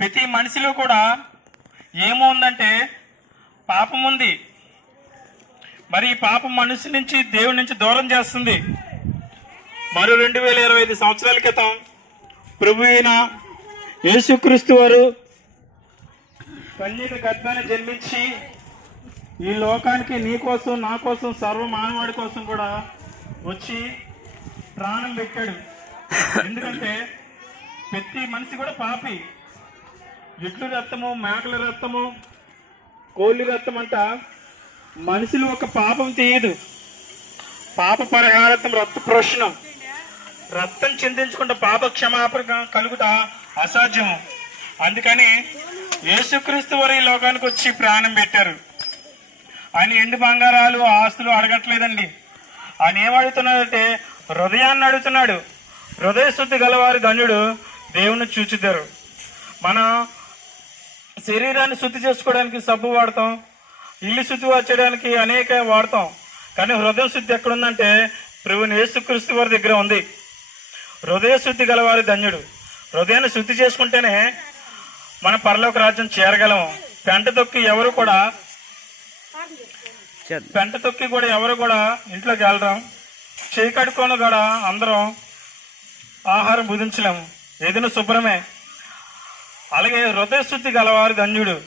ప్రతి మనిషిలో కూడా ఏముందంటే పాపం ఉంది. మరి ఈ పాపం మనిషి నుంచి దేవుడి నుంచి దూరం చేస్తుంది. మరో రెండు వేల ఇరవై ఐదు సంవత్సరాల క్రితం ప్రభు అయిన యేసుక్రీస్తు వారు కన్యక గర్భాన్ని జన్మించి ఈ లోకానికి నీ కోసం నా కోసం సర్వ మానవాడి కోసం కూడా వచ్చి ప్రాణం పెట్టాడు. ఎందుకంటే ప్రతి మనిషి కూడా పాపి. ఎడ్లు రక్తము మేకల రక్తము. కోళ్ళు రక్తం అంట. మనుషులు ఒక పాపం తీయదు. పాప పరిహారత్వం రక్త ప్రోషణం రక్తం చిందించుకుంటే పాప క్షమాపణ కలుగుతా అసాధ్యము. అందుకని యేసుక్రీస్తు వారు ఈ లోకానికి వచ్చి ప్రాణం పెట్టారు. ఆయన ఎండు బంగారాలు ఆస్తులు అడగట్లేదండి. ఆయన ఏం అడుగుతున్నాడంటే హృదయాన్ని అడుగుతున్నాడు. హృదయ శుద్ధి గలవారి ధన్యుడు దేవుని చూచుతారు మనం శరీరాన్ని శుద్ధి చేసుకోవడానికి సబ్బు వాడతాం ఇల్లు శుద్ధి చేయడానికి అనేక వాడతాం. కానీ హృదయ శుద్ధి ఎక్కడుందంటే ప్రభుని యేసుక్రీస్తు వారి దగ్గర ఉంది. హృదయ శుద్ధి గలవారి ధన్యుడు. హృదయాన్ని శుద్ధి చేసుకుంటేనే మన పరలోక రాజ్యం చేరగలం. పెంట తొక్కి ఎవరు కూడా పెంట తొక్కి కూడా ఎవరు కూడా ఇంట్లోకి వెళ్ళడం చేయి కడుక్కొని కూడా అందరం ఆహారం భుజించలేము. ఏదైనా శుభ్రమే. అలాగే హృదయ శుద్ధి గలవారు ధన్యుడు.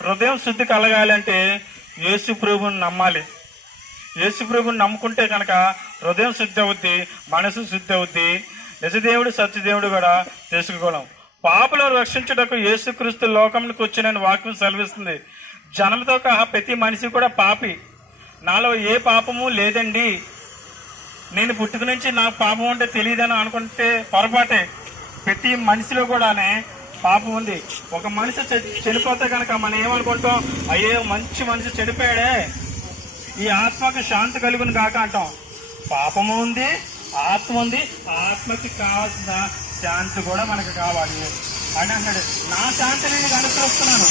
హృదయం శుద్ధి కలగాలంటే యేసు ప్రభుని నమ్మాలి. యేసు ప్రభుని నమ్ముకుంటే కనుక హృదయం శుద్ధి అవుద్ది మనసు శుద్ధి అవుద్ది. నిజదేవుడు సత్యదేవుడు కూడా తెలుసుకోవడం పాపలను రక్షించుటకు యేసుక్రీస్తు లోకంలోకి వచ్చిన వాక్యం సెలవిస్తుంది. జనంతో కహా ప్రతి మనిషి కూడా పాపి. నాలో ఏ పాపము లేదండి. నేను పుట్టుక నుంచి నాకు పాపం అంటే తెలియదని అనుకుంటే పొరపాటే. ప్రతి మనిషిలో కూడానే పాపం ఉంది. ఒక మనిషి చనిపోతే కనుక మనం ఏమనుకుంటాం? అయ్యో మంచి మనిషి చనిపోయాడే. ఈ ఆత్మకు శాంతి కలుగును కాక అంటాం. పాపము ఉంది ఆత్మ ఉంది. ఆత్మకి కావాల్సిన శాంతి కూడా మనకు కావాలి. అని అన్నాడు నా శాంతి నేను అనుసరిస్తున్నాను